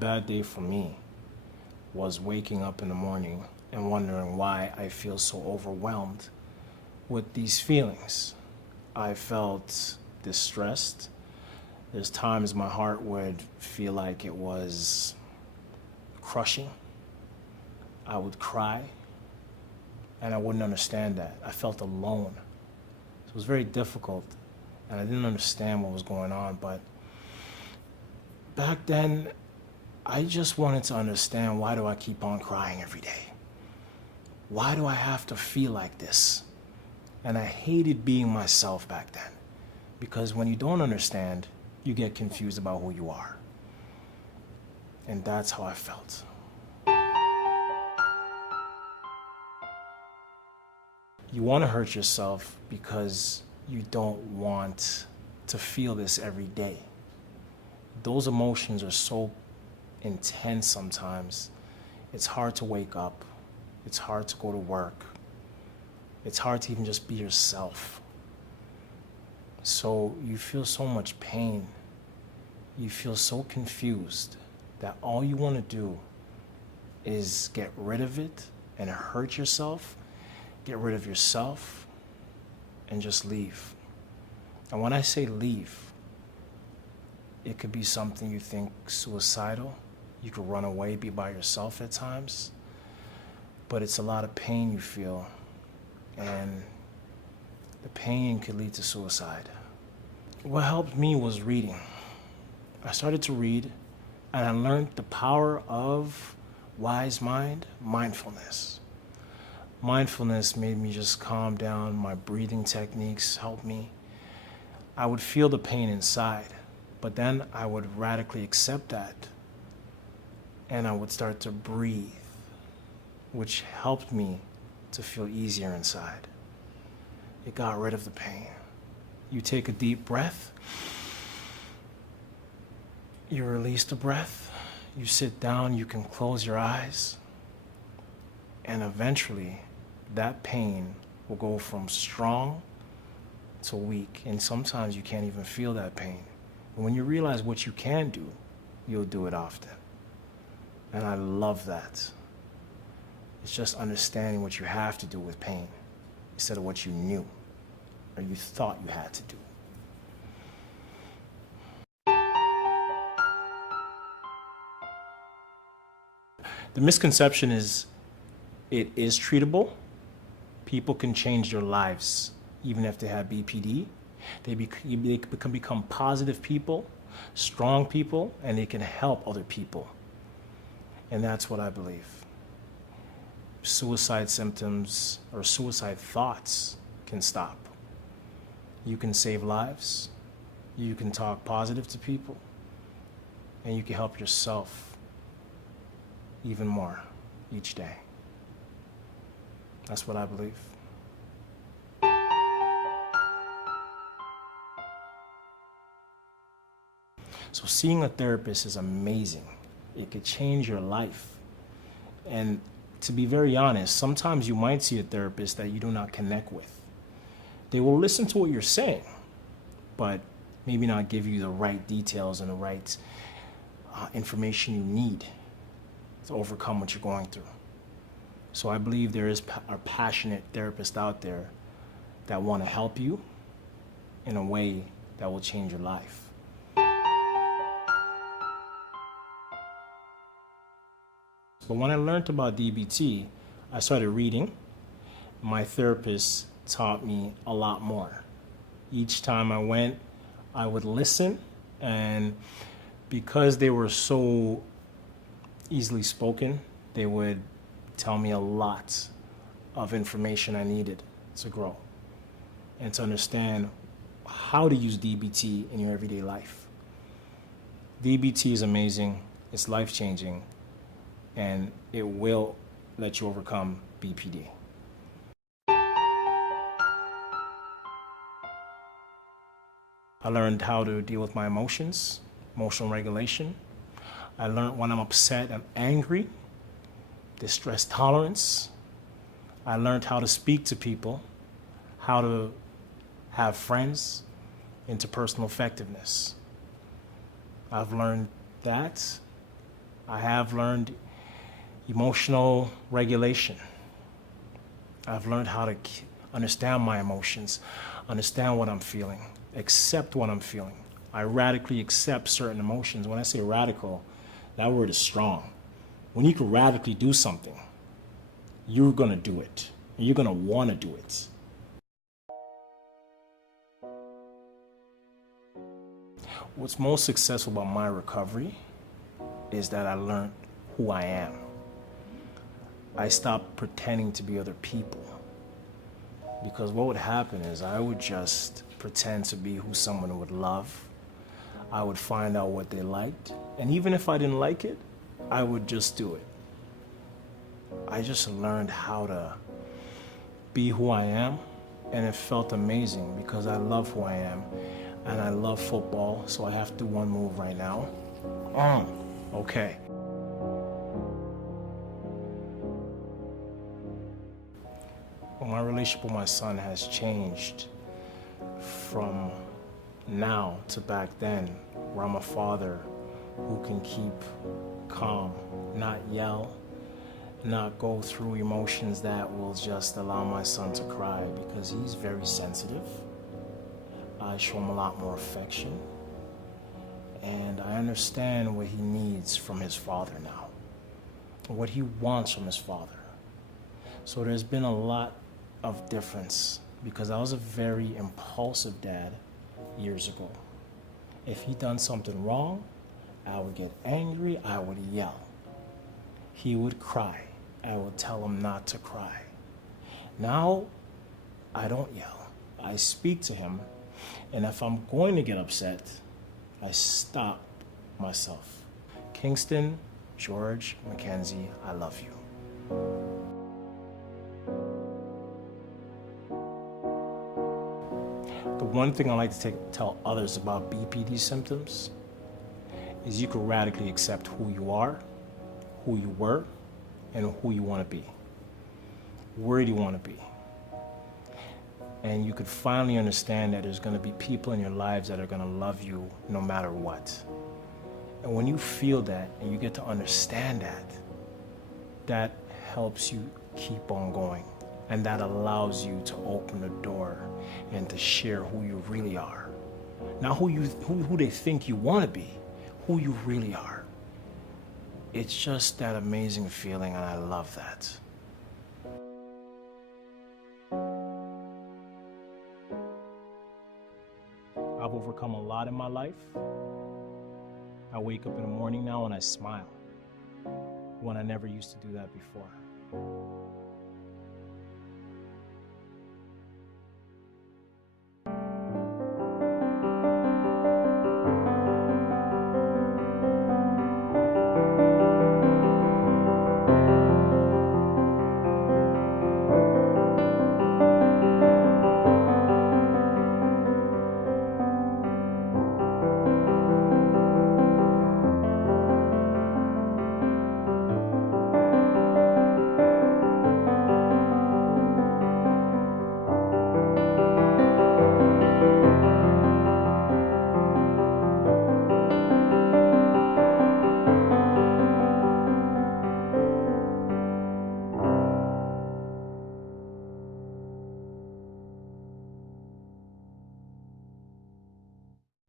bad day for me was waking up in the morning and wondering why I feel so overwhelmed with these feelings. I felt distressed. There's times my heart would feel like it was crushing. I would cry, and I wouldn't understand that. I felt alone. So it was very difficult, and I didn't understand what was going on. But back then, I just wanted to understand, why do I keep on crying every day? Why do I have to feel like this? And I hated being myself back then, because when you don't understand, you get confused about who you are. And that's how I felt. You want to hurt yourself because you don't want to feel this every day. Those emotions are so intense sometimes. It's hard to wake up. It's hard to go to work. It's hard to even just be yourself. So you feel so much pain. You feel so confused that all you want to do is get rid of it and hurt yourself, get rid of yourself, and just leave. And when I say leave, it could be something you think suicidal. You could run away, be by yourself at times. But it's a lot of pain you feel, and the pain could lead to suicide. What helped me was reading. I started to read, and I learned the power of wise mind, mindfulness. Mindfulness made me just calm down. My breathing techniques helped me. I would feel the pain inside, but then I would radically accept that, and I would start to breathe, which helped me to feel easier inside. It got rid of the pain. You take a deep breath, you release the breath, you sit down, you can close your eyes, and eventually that pain will go from strong to weak, and sometimes you can't even feel that pain. And when you realize what you can do, you'll do it often. And I love that. It's just understanding what you have to do with pain instead of what you knew or you thought you had to do. The misconception is it is treatable. People can change their lives even if they have BPD. They can become positive people, strong people, and they can help other people. And that's what I believe. Suicide symptoms or suicide thoughts can stop. You can save lives, you can talk positive to people, and you can help yourself even more each day. That's what I believe. So seeing a therapist is amazing. It could change your life. And to be very honest, sometimes you might see a therapist that you do not connect with. They will listen to what you're saying, but maybe not give you the right details and the right information you need to overcome what you're going through. So I believe there is a passionate therapist out there that want to help you in a way that will change your life. But when I learned about DBT, I started reading. My therapist taught me a lot more. Each time I went, I would listen, and because they were so easily spoken, they would tell me a lot of information I needed to grow and to understand how to use DBT in your everyday life. DBT is amazing, it's life-changing, and it will let you overcome BPD. I learned how to deal with my emotions, emotional regulation. I learned when I'm upset and angry, distress tolerance. I learned how to speak to people, how to have friends, interpersonal effectiveness. I've learned that, I have learned emotional regulation. I've learned how to understand my emotions, understand what I'm feeling, accept what I'm feeling. I radically accept certain emotions. When I say radical, that word is strong. When you can radically do something, you're gonna do it. And you're gonna wanna do it. What's most successful about my recovery is that I learned who I am. I stopped pretending to be other people. Because what would happen is I would just pretend to be who someone would love. I would find out what they liked. And even if I didn't like it, I would just do it. I just learned how to be who I am, and it felt amazing because I love who I am, and I love football, so I have to do one move right now. Okay. Well, my relationship with my son has changed from now to back then, where I'm a father who can keep calm, not yell, not go through emotions that will just allow my son to cry, because he's very sensitive. I show him a lot more affection, and I understand what he needs from his father now, what he wants from his father. So there's been a lot of difference, because I was a very impulsive dad years ago. If he done something wrong, I would get angry, I would yell. He would cry. I would tell him not to cry. Now, I don't yell. I speak to him, and if I'm going to get upset, I stop myself. Kingston, George, Mackenzie, I love you. The one thing I like to tell others about BPD symptoms is you can radically accept who you are, who you were, and who you want to be. Where do you want to be? And you could finally understand that there's going to be people in your lives that are going to love you no matter what. And when you feel that and you get to understand that, that helps you keep on going. And that allows you to open the door and to share who you really are. Not who they think you want to be, who you really are. It's just that amazing feeling, and I love that. I've overcome a lot in my life. I wake up in the morning now and I smile, when I never used to do that before.